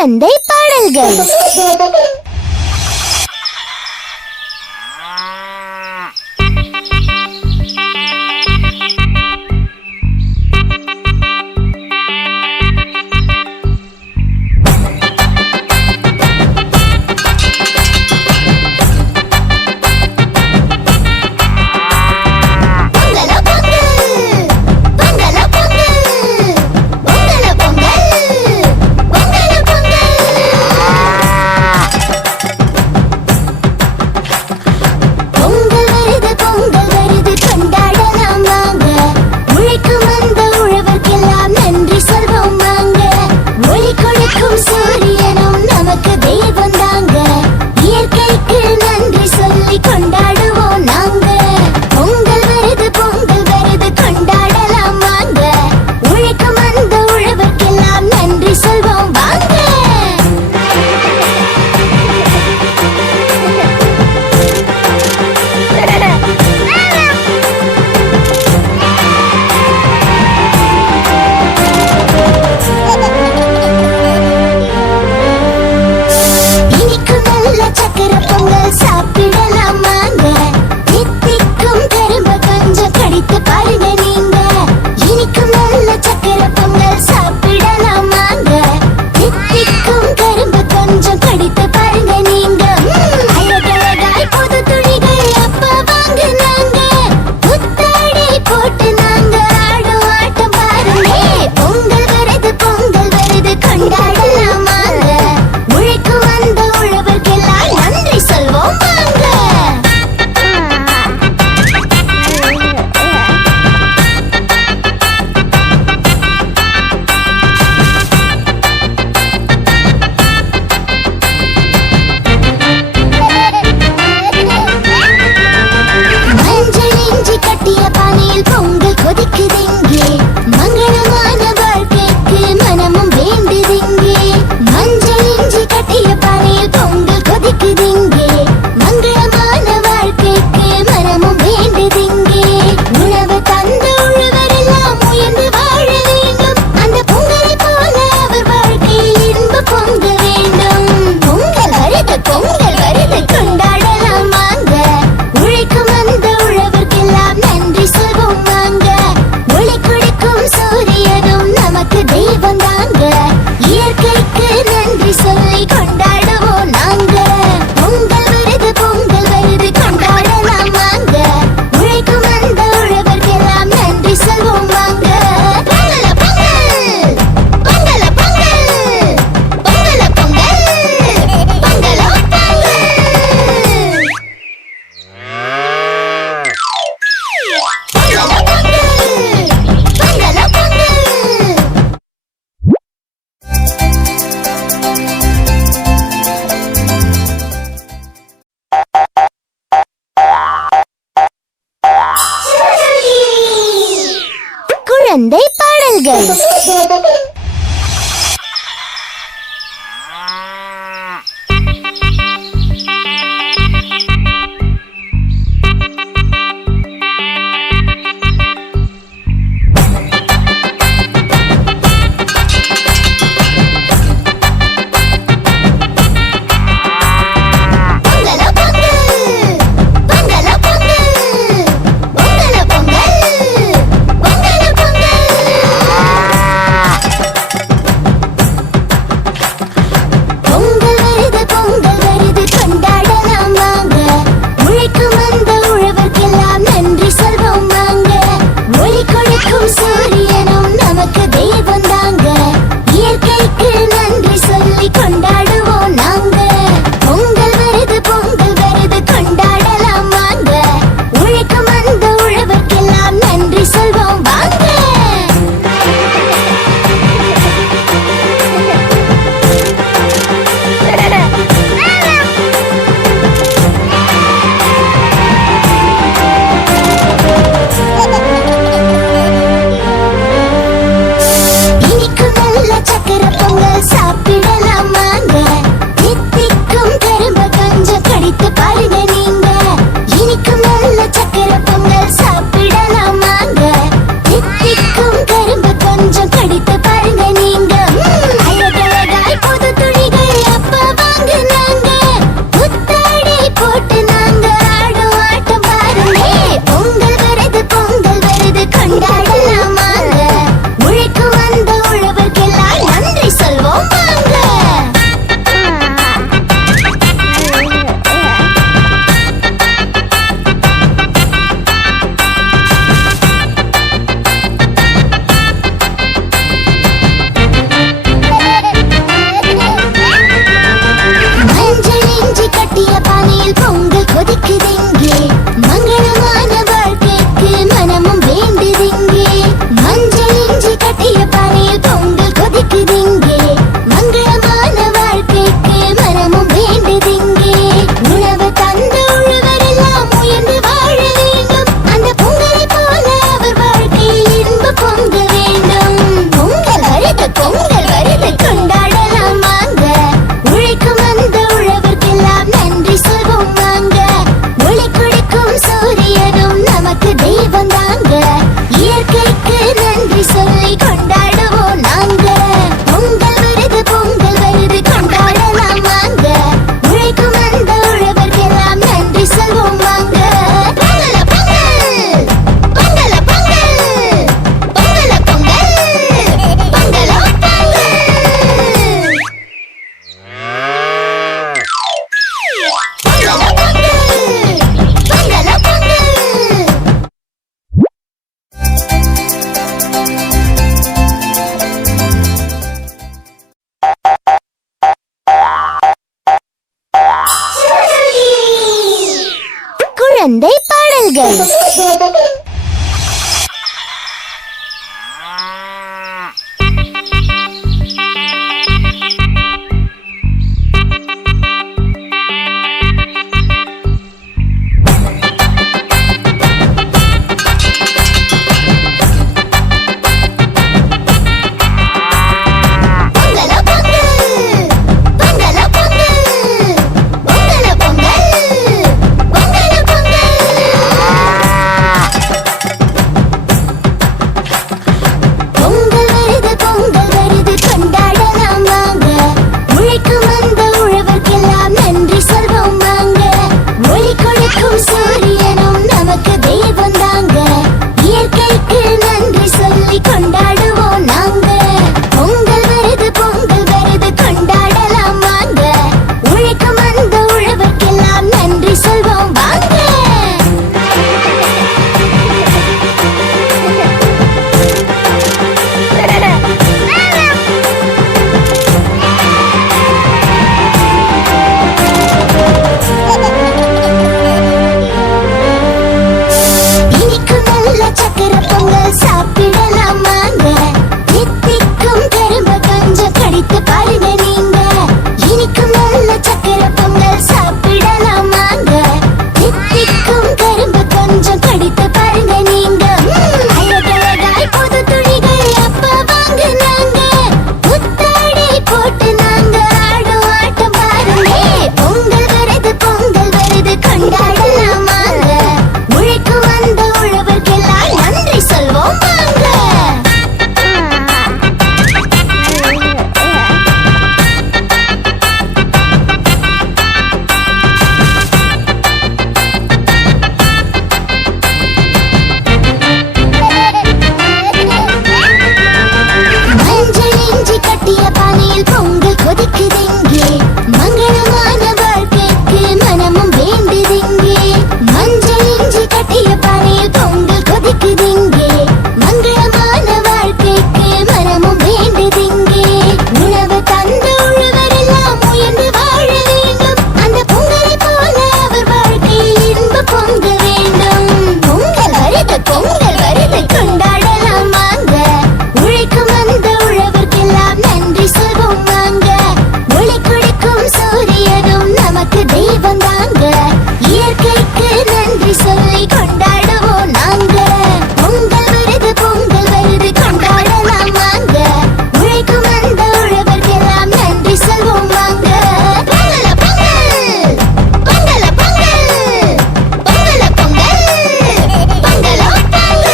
குழந்தை பாடல்கள். குழந்தை பாடல்கள். மனமும் வேண்டுதிங்கே. மஞ்சள் இஞ்சி கட்டிய பானையில் பொங்கல் கொதிக்குதிங்கே. மங்களமான வாழ்க்கைக்கு மனமும் வேண்டுதிங்கே. உணவு தந்த உழவரெல்லாம் உயர்ந்து வாழ வேண்டும். அந்த பொங்கலை போல அவர் வாழ்க்கையில் இன்ப பொங்க வேண்டும். பொங்கல் வருது கொண்டாடலாம் வாங்க. உழைக்கும் அந்த உழவர்க்கெல்லாம் நன்றி சொல்வோம் வாங்க. ஒளி கொடுக்கும் சூரியனும் நமக்கு தெய்வம் தாங்க. இயற்கைக்கு நன்றி சொல்லி கொண்டாடுவோம் நாங்க. பொங்கல் வருது கொண்டாடலாம் வாங்க. உழைக்கும் அந்த உழவர்க்கெல்லாம் நன்றி சொல்வோம் வாங்க. பொங்கல பொங்கல் பொங்கல பொங்கல் பொங்கல பொங்கல் பொங்கல பொங்கல். குழந்தை பாடல்கள். சூரியனும் நமக்கு தெய்வம் தாங்க. இயற்கைக்கு நன்றி சொல்லி கொண்டாடுவோம் நாங்க. பொங்கல் வருது கொண்டாடலாம் வாங்க. உழைக்கும் அந்த உழவர்க்கெல்லாம் நன்றி சொல்வோம் வாங்க. சக்கர பொங்கல் சாப்பிடலாம் வாங்க. தித்திக்கும் கரும்பு கொஞ்சம் கடித்து பாருங்க நீங்க. இனிக்கும் நல்ல சக்கர பொங்கல் சாப்பிடலாம் வாங்க. தித்திக்கும் கரும்பு கொஞ்சம் கடித்து பாருங்க நீங்க. அழகழகாய் புது துணிகள் அப்ப வாங்குனாங்க. புத்தாடை போட்டு நாங்க ஆடும் ஆட்டம் பாருங்க. பொங்கல் வருது கொண்டாடலாம் வாங்க. உழைக்கும் அந்த உழவர்க்கெல்லாம் நன்றி சொல்வோம் வாங்க. மஞ்சள் இஞ்சி கட்டிய பானையில் பொங்கல் கொதிக்குதிங்கே. மங்களமான வாழ்க்கைக்கு மனமும் வேண்டுதிங்கே. மஞ்சள் இஞ்சி கட்டிய பானையில் பொங்கல் கொதிக்குதிங்கே. மங்களமான வாழ்க்கைக்கு மனமும் வேண்டுதிங்கே. உணவு தந்த உழவரெல்லாம் உயர்ந்து வாழ வேண்டும். அந்த பொங்கலை போல அவர் வாழ்க்கையில் இன்ப பொங்க வேண்டும். பொங்கல் வருது கொண்டாடலாம் வாங்க. உழைக்கும் அந்த உழவர்க்கெல்லாம் நன்றி சொல்வோம் வாங்க. ஒளி கொடுக்கும் சூரியனும் நமக்கு தெய்வம் தாங்க. இயற்கைக்கு நன்றி சொல்லி கொண்டாடுவோம் நாங்க. பொங்கல் வருது கொண்டாடலாம் வாங்க. உழைக்கும் அந்த உழவர்க்கெல்லாம் நன்றி சொல்வோம் வாங்க. பொங்கல பொங்கல் பொங்கல பொங்கல் பொங்கல பொங்கல் பொங்கல பொங்கல்.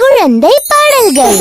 குழந்தை பாடல்கள்.